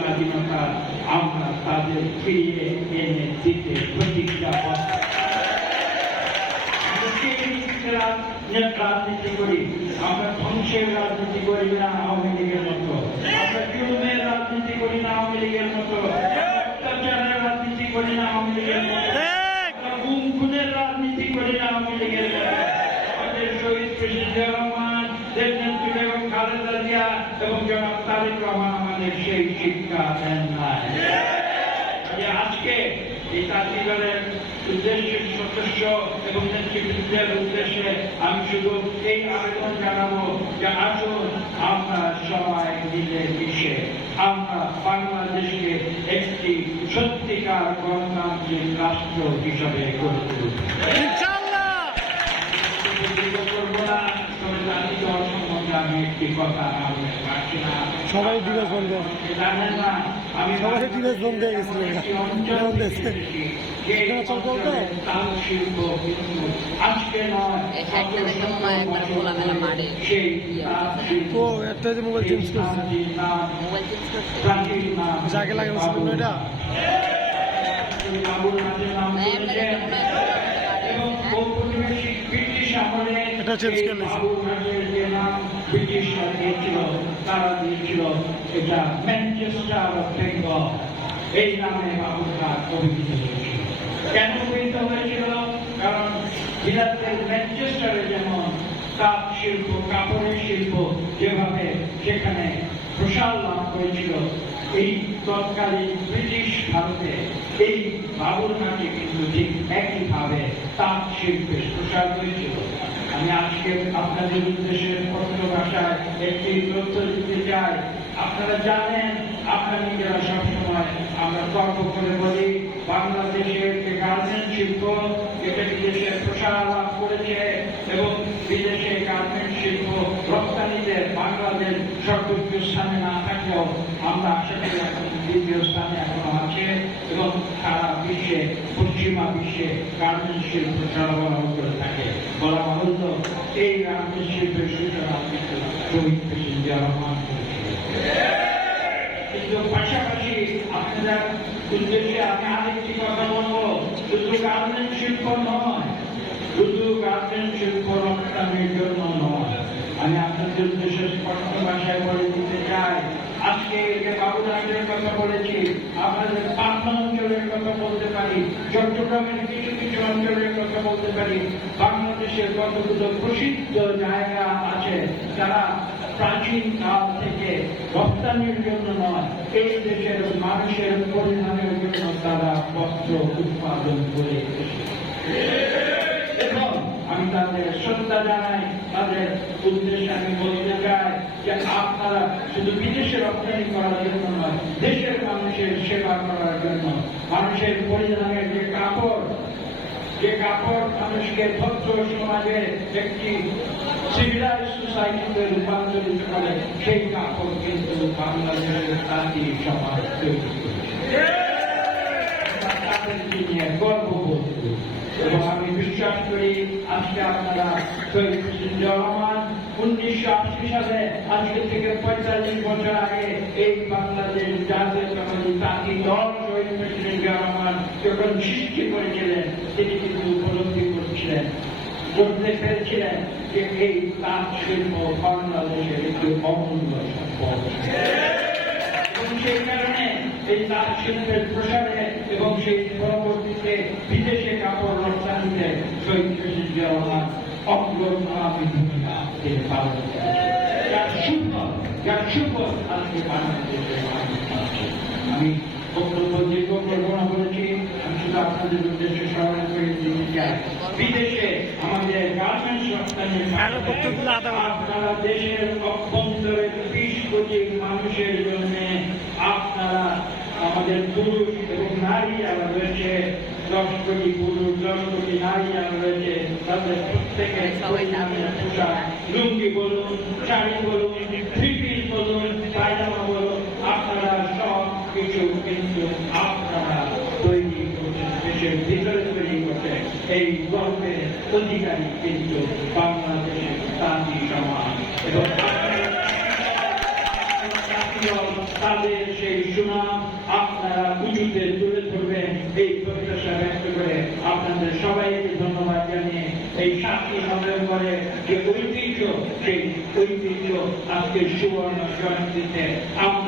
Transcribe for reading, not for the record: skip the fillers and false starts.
স্বাধীনতা আমরা তাদের ফিরিয়ে এনে দিতে প্রতিজ্ঞাবদ্ধ। রাজনীতি করি, আমরা ধ্বংসের রাজনীতি করি না আওয়ামী লীগের মতো, আমরা জুলুমের রাজনীতি করি না আওয়ামী লীগের মতো, অত্যাচারের রাজনীতি করি না আওয়ামী লীগের মতো, গুম খুনের রাজনীতি করি না আওয়ামী লীগের মতো। আমাদের শহীদ প্রেসিডেন্ট রহমান, দেশনেত্রী বেগম খালেদা জিয়া এবং জনাব তারেক রহমান আমাদের সেই শিক্ষা দেন নাই। আজকে এই জাতীয় দলের উদ্দেশ্যের সদস্য এবং নেতৃবৃন্দের উদ্দেশ্যে আমি শুধু এই আবেদন জানাবো যে আসুন আমরা সবাই মিলে মিশে আমরা বাংলাদেশকে একটি সত্যিকার গণতান্ত্রিক রাষ্ট্র হিসাবে গড়ে তুলব। আমি একটি কথা পারছি না, সবাই দিবস বন্ধ, জানেন না আমি সবাই দিবস বন্ধ হয়ে গেছিল। আজকে নয় ও একটা যে মোবাইল চেঞ্জ করছে, যাকে লাগানো এটা এটা চেঞ্জ করলে ব্রিটিশরা দিয়েছিল, তারা দিয়েছিল এটা ম্যানচেস্টার অফ বেঙ্গল, এই নামে বাবুরঘাট অভিহিত হয়েছিল। কেন অভিহিত হয়েছিল? কারণ বিলাতের ম্যানচেস্টারে যেমন তাঁত শিল্প, কাপড়ের শিল্প যেভাবে সেখানে প্রসার লাভ করেছিল, এই তৎকালীন ব্রিটিশ ভারতে এই বাবুরঘাটে কিন্তু ঠিক একইভাবে তাঁত শিল্পের প্রসার হয়েছিল। আমি আজকে আপনাদের উদ্দেশ্যে স্পষ্ট ভাষায় একটি তথ্য দিতে চাই। আপনারা জানেন, আপনারা নিজেরা সবসময় আমরা তর্ক করে বলি বাংলাদেশের যে গার্মেন্ট শিল্প এটা বিদেশে প্রসার লাভ করেছে এবং বিদেশে গার্মেন্ট শিল্প রপ্তানিতে বাংলাদেশ সর্বোচ্চ স্থানে না থাকলেও আমরা আশা করি এখন দ্বিতীয় স্থানে এখনো আছে এবং সারা বিশ্বে পশ্চিমা বিশ্বে গার্মেন্ট শিল্প সরবরাহ করে থাকে। বলা বাহুল্য এই গার্মেন্ট শিল্পের সূচনা কিন্তু শহীদ প্রেসিডেন্ট জিয়া রহমান করেছিলেন। কিন্তু পাশাপাশি আপনাদের উদ্দেশ্যে আমি আরেকটি কথা বলবো, শুধু গার্মেন্ট শিল্প নয়, শুধু গার্মেন্ট শিল্প রপ্তানির জন্য নয়, আমি আপনাদের উদ্দেশ্যে স্পষ্ট ভাষায় বলে দিতে চাই। আজকে যে বাবুরঘাটের কথা বলেছি, আমাদের পাবনা অঞ্চলের কথা বলতে পারি, চট্টগ্রামের কিছু কিছু অঞ্চলের কথা বলতে পারি। বাংলাদেশের কতগুলো প্রসিদ্ধ জায়গা আছে যারা প্রাচীন কাল থেকে রপ্তানির জন্য নয়, এই দেশের মানুষের পরিধানের জন্য তারা বস্ত্র উৎপাদন করে এসেছে। এবং আমি তাদের শ্রদ্ধা জানাই, তাদের উদ্দেশ্যে আমি বলতে চাই যে আপনারা শুধু বিদেশে রপ্তানি করার জন্য নয়, দেশের মানুষের সেবা করার জন্য, মানুষের পরিধানের যে কাপড় মানুষকে ভদ্র সমাজে একটি সিভিলাইজ সোসাইটিতে রূপান্তরিত করে, সেই কাপড় কিন্তু বাংলাদেশের জাতি সমাজ তৈরি করেছে। তাদেরকে নিয়ে গর্ববোধ করি এবং আমি বিশ্বাস করি আজকে আপনারা শহীদ প্রেসিডেন্ট জিয়া রহমান 1980 সালে আজকে থেকে 45 বছর আগে এই বাংলাদেশ জাতীয়তাবাদী জাতীয় দল শহীদ প্রেসিডেন্ট জিয়া রহমান যখন সৃষ্টি করেছিলেন, তিনি কিন্তু উপলব্ধি করছিলেন, করতে পেরেছিলেন যে এই তাঁত শিল্প বাংলাদেশের একটি অমূল্য সম্পদ এবং সেই কারণে এই তাঁত শিল্পের প্রসারে এবং সেই পরবর্তীতে বিদেশে কাপড় রপ্তানিতে শহীদ প্রেসিডেন্ট জিয়া রহমান অগ্রগামী ভূমিকা পালন করেছে, যার সুফল আজকে বাংলাদেশের মানুষ পাচ্ছে। আমি বক্তব্য দীর্ঘ কল্পনা করেছি, আমি শুধু আপনাদের উদ্দেশ্যে স্মরণ করে দিতে চাই, বিদেশে আমাদের গার্মেন্টস রপ্তানির আপনারা দেশের অভ্যন্তরে 20 কোটি মানুষের জন্য আপনারা আমাদের পুরুষ এবং নারী যারা রয়েছে, 10 কোটি পুরুষ 10 কোটি নারী যারা রয়েছে, তাদের প্রত্যেকের পোশাক, লুঙ্গি বলুন, শাড়ি বলুন, থ্রি পিস বলুন, পায়জামা বলুন, আপনারা সব কিছু কিন্তু আপনারা তৈরি করছেন, দেশের ভিতরে তৈরি করছেন। এই গর্বের অধিকারী কিন্তু বাংলাদেশের জাতি সমাজ এবং তাদের সেই সুনাম আপনারা উঁচুতে তুলে ধরবেন এই প্রত্যাশা ব্যক্ত করে আপনাদের সবাইকে ধন্যবাদ জানিয়ে এই 7ই নভেম্বরের যে ঐতিহ্য সেই ঐতিহ্য আজকে সুবর্ণ জয়ন্তীতে আমরা